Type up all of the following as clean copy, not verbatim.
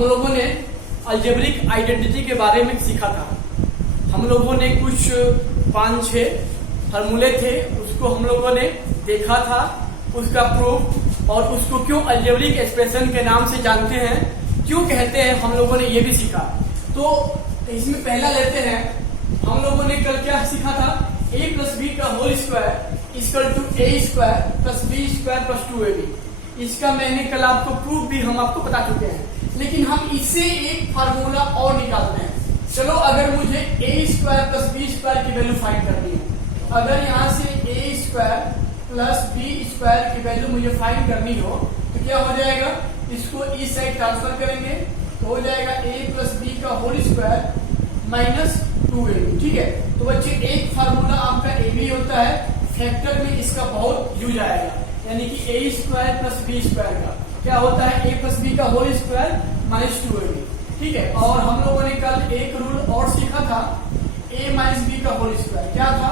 हम लोगों ने अलजेब्रिक आइडेंटिटी के बारे में सीखा था। हम लोगों ने कुछ 5-6 फार्मूले थे, उसको हम लोगों ने देखा था, उसका प्रूफ और उसको क्यों अलजेब्रिक एक्सप्रेशन के नाम से जानते हैं, क्यों कहते हैं, हम लोगों ने ये भी सीखा। तो इसमें पहला लेते हैं, हम लोगों ने कल क्या सीखा था, a प्लस बी का whole square equal to a square plus B square plus 2ab। इसका मैंने कल आपको प्रूफ भी हम आपको बता चुके हैं, लेकिन हम इससे एक फार्मूला और निकालते हैं। चलो, अगर मुझे a square plus B square की वैल्यू फाइंड करनी है, अगर यहाँ से a square plus B square की वैल्यू मुझे फाइंड करनी हो तो क्या हो जाएगा, इसको इस साइड ट्रांसफर करेंगे तो हो जाएगा a प्लस बी का होल स्क्वायर माइनस 2ab। ठीक है, तो बच्चे एक फार्मूला आपका a भी होता है, फैक्टर में इसका बहुत यूज आएगा, यानी कि a square plus B square का क्या होता है, a प्लस बी का होल स्क्वायर माइनस 2ab। ठीक है, और हम लोगों ने कल एक रूल और सीखा था, a माइनस बी का होल स्क्वायर क्या था,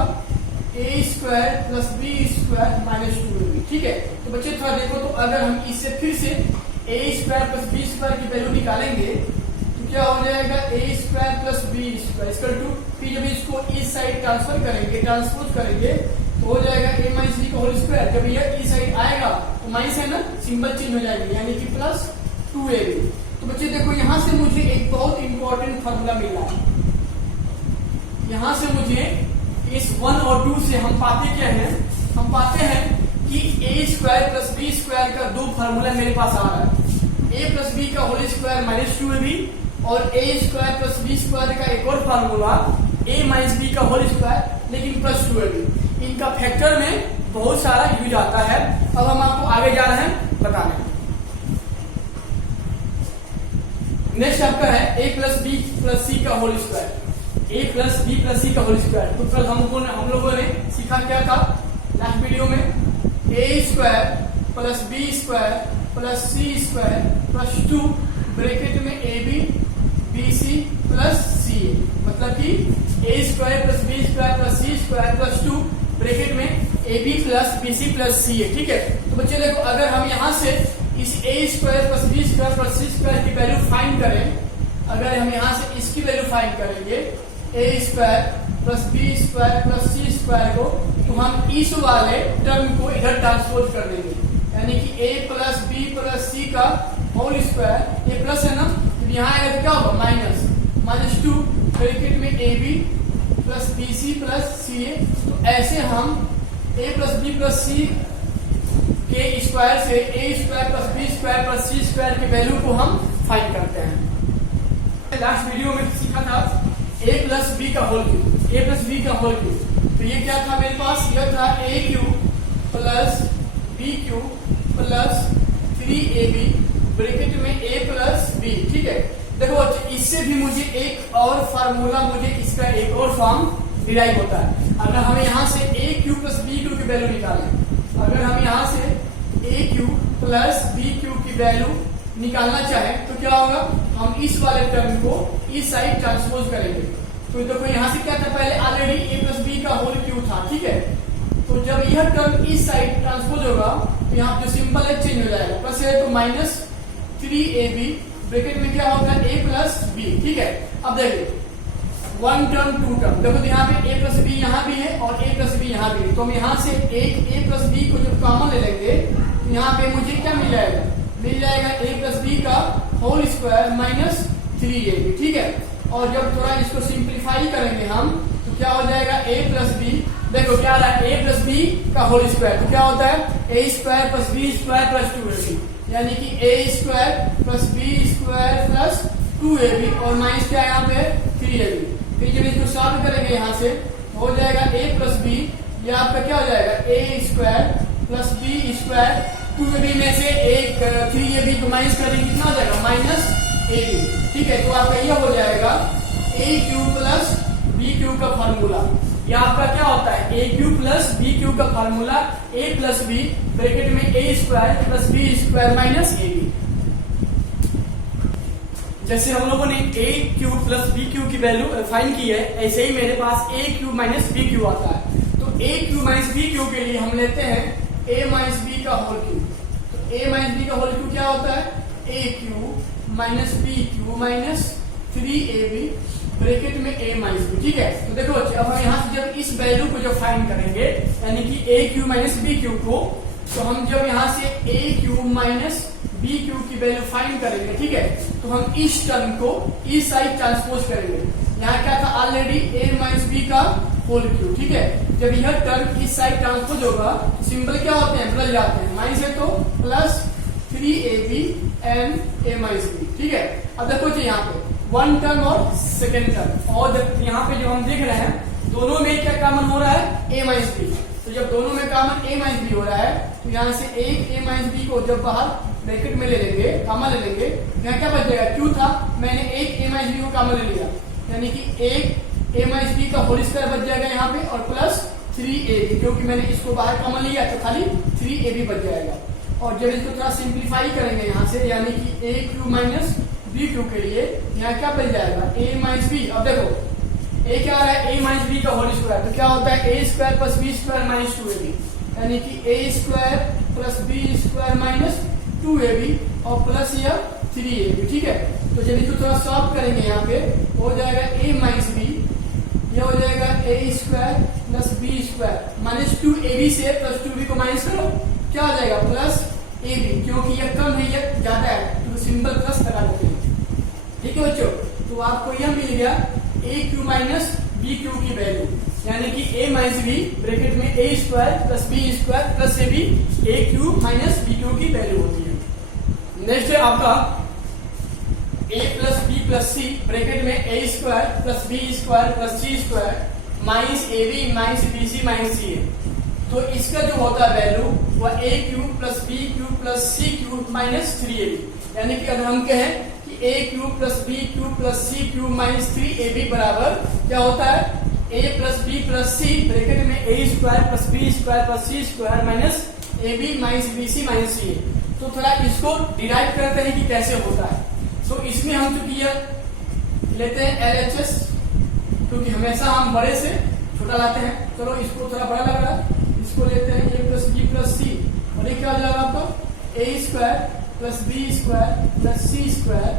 a square plus B square minus 2ab। ठीक है, तो बच्चे थोड़ा देखो, तो अगर हम इससे फिर से a square plus B square की वैल्यू निकालेंगे तो क्या हो जाएगा, a square plus B square equal to, फिर जब इसको इस साइड ट्रांसफर करेंगे, ट्रांसपोज करेंगे तो हो जाएगा a माइनस बी का होल स्क्वायर। जब यह इस साइड आएगा तो माइनस है ना, सिंबल चेंज हो जाएगी, यानी कि प्लस 2ab। तो बच्चे देखो, यहां से मुझे एक बहुत इंपॉर्टेंट फॉर्मूला मिल रहा है। यहां से मुझे इस 1 और 2 से हम पाते क्या हैं, हम पाते हैं कि a square plus B square का दो फार्मूला मेरे पास आ रहा है, a प्लस बी का होल स्क्वायर माइनस 2ab और a square plus B square का एक और फार्मूला a माइनस बी का होल स्क्वायर लेकिन प्लस 2ab। इनका फैक्टर में बहुत सारा यूज आता है। अब हम आपको आगे जा रहे हैं बताने। नेक्स्ट आपका है a plus B plus c का whole square, a plus B plus c का होल स्क्वायर। तो कल हम लोगों ने सीखा क्या था लास्ट वीडियो में, a square plus B square plus C square plus 2 bracket में ab bc प्लस ca, मतलब कि a square plus B square plus C square plus 2 bracket में ab plus bc plus ca। ठीक है, तो बच्चे देखो, अगर हम यहाँ से इस a square plus B square plus C square की वैल्यू फाइंड करें, अगर हम यहाँ से इसकी वैल्यू फाइंड करेंगे a square plus B square plus C square को, तो हम इस वाले टर्म को इधर ट्रांसपोज कर देंगे, यानी कि a plus B plus c का होल स्क्वायर, ये प्लस है ना, तो यहाँ आएगा तो क्या होगा माइनस 2 ब्रैकेट में ab plus bc plus ca। तो ऐसे हम a plus B plus C के स्क्वायर से a square plus B square plus C square की वैल्यू को हम फाइंड करते हैं। लास्ट वीडियो में सीखा था a प्लस बी का whole cube, a plus B का होल क्यूब। तो ये क्या था मेरे पास, यह था a cube plus B cube plus 3ab bracket में a प्लस b। ठीक है, देखो इससे भी मुझे एक और फार्मूला, मुझे इसका एक और फॉर्म डिराइव होता है। अगर हम यहाँ से a cube plus b cube की वैल्यू निकालें, अगर हम यहाँ से a cube plus b cube की वैल्यू निकालना चाहें तो क्या होगा, हम इस वाले टर्म को इस साइड ट्रांसपोज करेंगे। तो देखो यहाँ से क्या था, पहले ऑलरेडी a प्लस बी का होल क्यूब था। ठीक है, तो जब यह टर्म इस साइड ट्रांसपोज होगा तो यहाँ जो सिंबल है चेंज हो जाएगा, प्लस है तो माइनस 3ab ब्रैकेट में क्या होगा a प्लस b। ठीक है, अब देखिए 1 टर्म 2 टर्म, देखो तो यहाँ पे a प्लस बी यहाँ भी है और a प्लस बी यहाँ भी है, तो हम यहाँ से एक a प्लस बी को जब कॉमन ले लेंगे तो यहाँ पे मुझे क्या मिल जाएगा, a प्लस बी का होल स्क्वायर माइनस 3ab। ठीक है, और जब थोड़ा इसको सिंप्लीफाई करेंगे हम तो क्या हो जाएगा a प्लस बी, देखो क्या आ रहा है a प्लस बी का होल स्क्वायर, तो क्या होता है a square plus B square plus 2ab, यानी कि a square plus B square plus 2ab और माइनस क्या है यहाँ पे 3ab। फिर जब इसको सॉल्व करेंगे यहाँ से हो जाएगा a प्लस बी, ये आपका क्या हो जाएगा a square plus B square 2ab में से एक 3ab को माइनस करेंगे, कितना हो जाएगा माइनस ab। ठीक है, तो आपका यह हो जाएगा a cube plus B cube का फॉर्मूला। ये आपका क्या होता है, a cube plus B cube का formula a plus b bracket में a square plus B square minus ab। जैसे हम लोगों ने a cube plus B cube की वैल्यू फाइंड की है, ऐसे ही मेरे पास a cube minus b cube आता है। तो a cube minus b cube के लिए हम लेते हैं a माइनस बी का होल क्यूब। तो a माइनस बी का होल क्यूब क्या होता है, a cube minus B cube minus 3ab bracket में a माइनस बी। ठीक है, तो देखो बच्चे, अब हम यहाँ से जब इस वैल्यू को जब फाइंड करेंगे यानी कि a cube minus B cube को, तो हम जब यहाँ से a cube minus B cube की वैल्यू फाइंड करेंगे, ठीक है, तो हम इस टर्म को इस साइड ट्रांसपोज करेंगे। यहाँ क्या था ऑलरेडी a माइनस बी का होल क्यू। ठीक है, जब यह टर्म इस साइड ट्रांसपोज होगा तो सिंबल क्या होते हैं, बदल जाते हैं। माइनस है तो plus 3ab and a minus B. ठीक है, अब देखो जी यहाँ पे वन टर्म और सेकेंड टर्म, और यहाँ पे जो हम देख रहे हैं दोनों में क्या कॉमन हो रहा है, a माइनस बी। तो जब दोनों में कॉमन a माइनस बी हो रहा है तो यहाँ से एक a माइनस बी को जब बाहर ब्रैकेट में ले लेंगे, कॉमन ले लेंगे, यहाँ क्या बच जाएगा, क्यू था, मैंने एक a माइनस बी को कॉमन ले लिया, यानी कि एक a माइनस बी का होल स्क्वायर बच जाएगा यहाँ पे, और प्लस 3ab, क्योंकि मैंने इसको बाहर कॉमन लिया तो खाली 3ab बच जाएगा। और जब इसको थोड़ा सिंप्लीफाई करेंगे यहाँ से, यानी कि a cube minus B cube के लिए यहाँ क्या बच जाएगा, a माइनस बी। अब देखो a क्या आ रहा है, a माइनस बी का होल स्क्वायर, तो क्या होता है a square plus B square minus 2ab, यानी कि a square plus B square minus 2ab और प्लस यह 3ab। ठीक है, तो जब इसको थोड़ा सॉल्व करेंगे यहाँ पे हो जाएगा a माइनस बी, यह हो जाएगा a square plus B square minus 2ab से प्लस 2b को माइनस करो, क्या हो जाएगा प्लस ab, क्योंकि यह कम है यह ज्यादा है तो सिंबल प्लस लगा देते हैं। ठीक है बच्चों, तो आपको यह मिल गया a cube minus B cube की वैल्यू, यानी कि a माइनस बी ब्रैकेट में a square plus B square plus ab a cube minus B cube की वैल्यू होती है। नेक्स्ट है आपका a plus B plus C bracket में a square plus B square plus C square minus ab minus B C minus सी है। तो इसका जो होता है वैल्यू वह a cube plus B cube plus c cube minus 3ab, यानी कि अगर हम कहें कि a cube plus B cube plus c cube minus 3ab बराबर क्या होता है, a plus B plus C bracket में a square plus B square plus C square minus ab minus B C minus c. तो थोड़ा इसको derive करते हैं कि कैसे होता है। तो इसमें हम चूंकि यह लेते हैं LHS, क्योंकि हमेशा हम बड़े से छोटा लाते हैं, चलो इसको थोड़ा बड़ा लग रहा है, इसको लेते हैं a plus B plus c, और ये क्या हो जाएगा आपको a square plus B square plus C square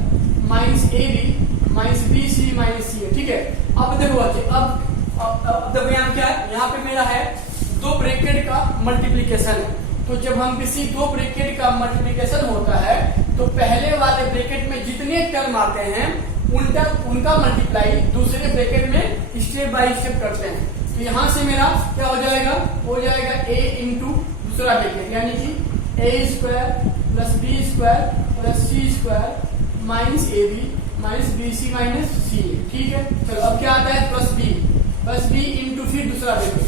minus ab minus B C minus सी है। ठीक है, अब देखो बच्चे, अब देखो यहाँ क्या है, यहाँ पे मेरा है दो ब्रैकेट का मल्टीप्लीकेशन है। तो जब हम किसी दो ब्रैकेट का मल्टीप्लीकेशन होता है तो पहले वाले ब्रैकेट में जितने टर्म आते हैं उनका मल्टीप्लाई दूसरे ब्रैकेट में स्टेप बाय स्टेप करते हैं। तो यहाँ से मेरा क्या हो जाएगा a इंटू दूसरा ब्रैकेट, यानी कि a square plus B square plus C square minus ab minus B C minus c. ठीक है, चलो अब क्या आता है प्लस बी इंटू फिर दूसरा ब्रैकेट,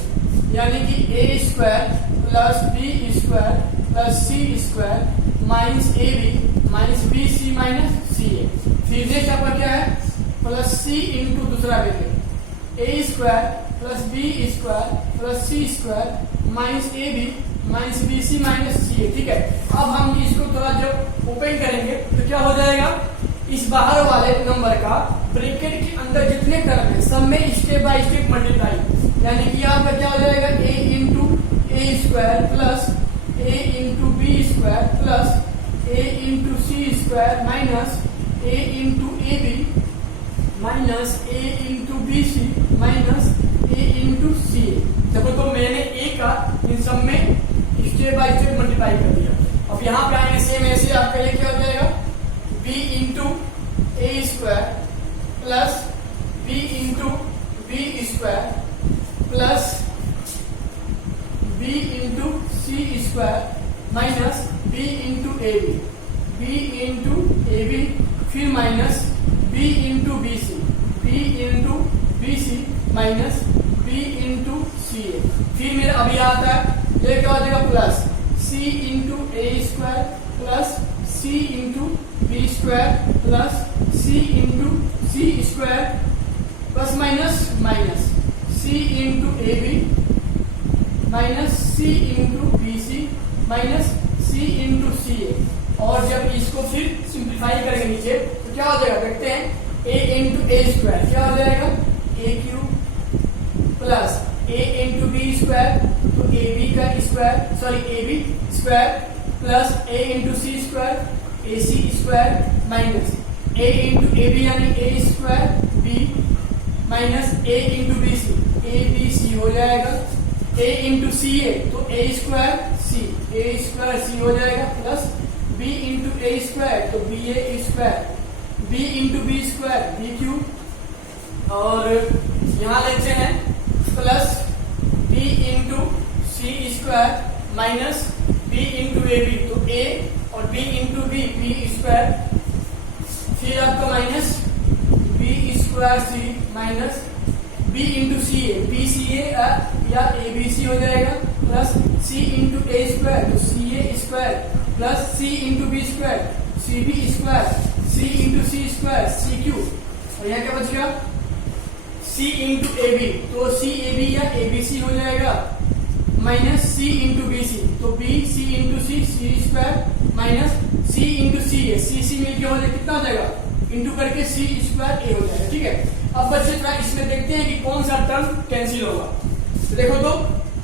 यानी कि a square plus B square plus C square minus ab minus B C minus सी है। फिर नेक्स्ट आपका क्या है प्लस सी इंटू दूसरा bracket a square plus B square plus C square minus ab minus B C minus सी है। ठीक है, अब हम इसको थोड़ा जब ओपन करेंगे तो क्या हो जाएगा, इस बाहर वाले नंबर का ब्रैकेट के अंदर जितने टर्म है सब में स्टेप बाय स्टेप मल्टीप्लाई, यानी कि आपका क्या हो जाएगा a into A square plus a into B square plus a into C square minus a into A B minus a into b C minus a into c. देखो तो मैंने a का इन सब में स्टेप बाय स्टेप मल्टीप्लाई कर दिया। अब यहाँ पे आएंगे सेम ऐसे आपका ये क्या हो जाएगा b इंटू ए square plus b into B square plus b into सी स्क्वायर माइनस b इंटू ए बी फिर minus b into b C minus b into C a. फिर मेरा अभी आता है ये क्या हो जाएगा plus c into A square plus c into B square plus c into C square plus minus c into A B minus c into b C minus c into सी ए। और जब इसको फिर सिंप्लीफाई करेंगे नीचे तो क्या हो जाएगा देखते हैं a इंटू ए स्क्वायर क्या हो जाएगा a cube plus a into B square तो ए बी का square sorry a B square plus a into C square a C square minus a into A b यानी a square B minus a into b C, A B C हो जाएगा, ए into सी ए तो ए square C हो जाएगा, plus B into ए square तो B A square, B into B square B cube, और यहां लेते हैं प्लस बी इंटू सी स्क्वायर माइनस बी इंटू ए बी तो ए और B into B B square, फिर आपका minus B square C minus B into C A, B C A या A B C हो जाएगा, प्लस सी इंटू ए square तो C A square, plus C into B square C B square, C into C square C cube, और यहाँ क्या बच गया सी into ए B तो सी ए बी या ए बी सी हो जाएगा, माइनस सी इंटू बी सी तो बी सी इंटू सी सी स्क्वायर, माइनस सी इंटू सी ए सी मिलकर हो जाएगा, कितना हो जाएगा इंटू करके सी स्क्वायर ए हो जाएगा। ठीक है, अब बच्चे थोड़ा इसमें देखते हैं कि कौन सा टर्म कैंसिल होगा। तो देखो तो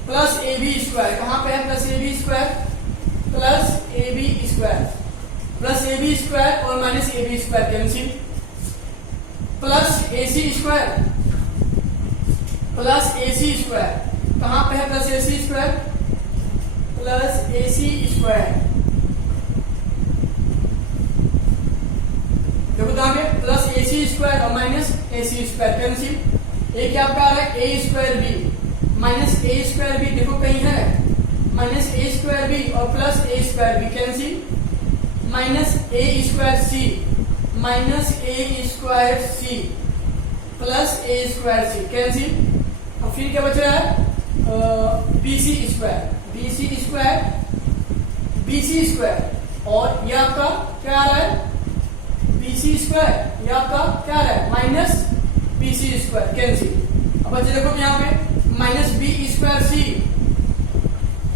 प्लस ए बी स्क्वायर कहां पे है, plus A B square, plus A B square, plus A B square और minus A B square cancel, plus A C square, plus A C square कहां पे है, plus A C square, plus A C square, देखो तो पे plus A C square और minus A C square cancel, ए क्या आपका आ रहा है A square B minus A square B, देखो कहीं है माइनस ए स्क्वायर बी और plus A square B cancel, minus A square C minus A square C plus A square C cancel, और फिर क्या बच रहा है बी सी स्क्वायर और ये आपका क्या आ रहा है बी सी स्क्वायर, ये आपका क्या आ रहा है minus B C square cancel. अब बच्चे देखो यहाँ पे माइनस बी स्क्वायर सी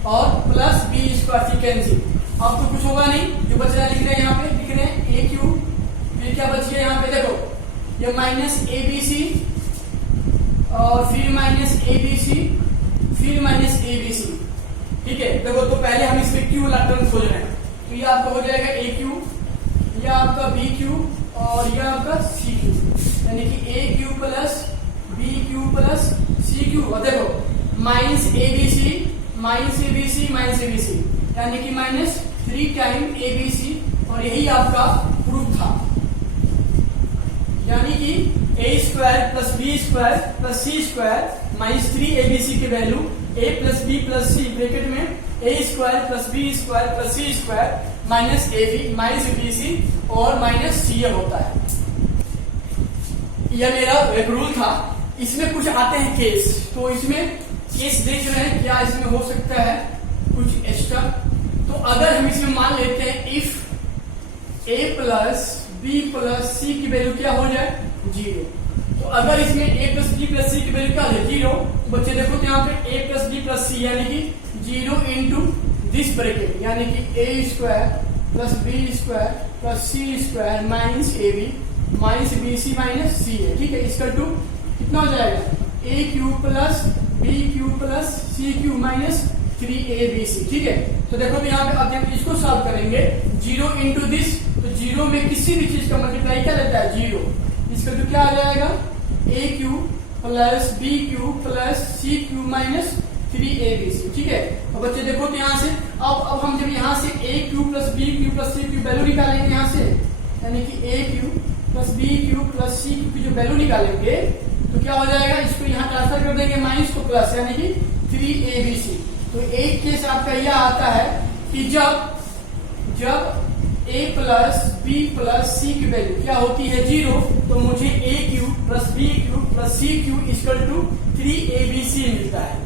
और प्लस बी स्क्वायर सी कैंसिल, अब तो कुछ होगा नहीं, जो बच रहा है लिख रहे हैं यहाँ पे, लिख रहे हैं ए क्यू, फिर क्या बच गया यहाँ पे देखो ये माइनस ए बी सी और फिर माइनस ए बी सी फिर माइनस ए बी सी। ठीक है, देखो तो पहले हम इसमें क्यू वाला टर्म खोज रहे हैं, तो ये आपका हो जाएगा ए क्यू, ये आपका बी क्यू और ये आपका सी क्यू, यानी कि A cube plus B cube plus C cube, और देखो minus A B C minus A B C minus A B C यानी कि minus 3 time A B C, और यही आपका प्रूफ था, यानी कि A square plus B square plus C square minus 3 A B C की value A plus B plus C bracket में A square plus B square plus C square minus A B minus B C और minus सी ए होता है। यह मेरा एक rule था। इसमें कुछ आते हैं केस, तो इसमें केस देख रहे हैं क्या इसमें हो सकता है कुछ एक्स्ट्रा। तो अगर हम इसमें मान लेते हैं if A plus B plus C की वैल्यू क्या हो जाए 0, तो अगर इसमें A plus B plus C की वैल्यू क्या है 0, तो बच्चे देखो तो यहाँ पे A plus B plus C यानी कि 0 इंटू दिस ब्रैकेट यानी कि A square plus B square plus C square minus A B minus B C minus सी है। ठीक है, इसका टू कितना हो जाएगा A cube plus B cube plus C cube minus 3abc। ठीक है, तो देखो तो यहाँ पे अब जब इसको सॉल्व करेंगे 0 इंटू दिस, तो 0 में किसी भी चीज का मल्टीप्लाई क्या लेता है 0, इसका तो क्या आ जाएगा A cube plus B cube plus C cube minus 3abc। ठीक है, तो बच्चे देखो तो यहाँ से अब हम जब यहाँ से A cube plus B cube plus C cube value निकालेंगे यहाँ से, यानी कि A cube plus B cube plus C cube की जो वैल्यू निकालेंगे तो क्या हो जाएगा, इसको यहाँ ट्रांसफर कर देंगे माइनस को प्लस यानी कि 3abc। तो एक केस आपका यह आता है कि जब a plus B plus C की वैल्यू क्या होती है 0, तो मुझे A cube plus B cube plus C cube equal to 3abc मिलता है।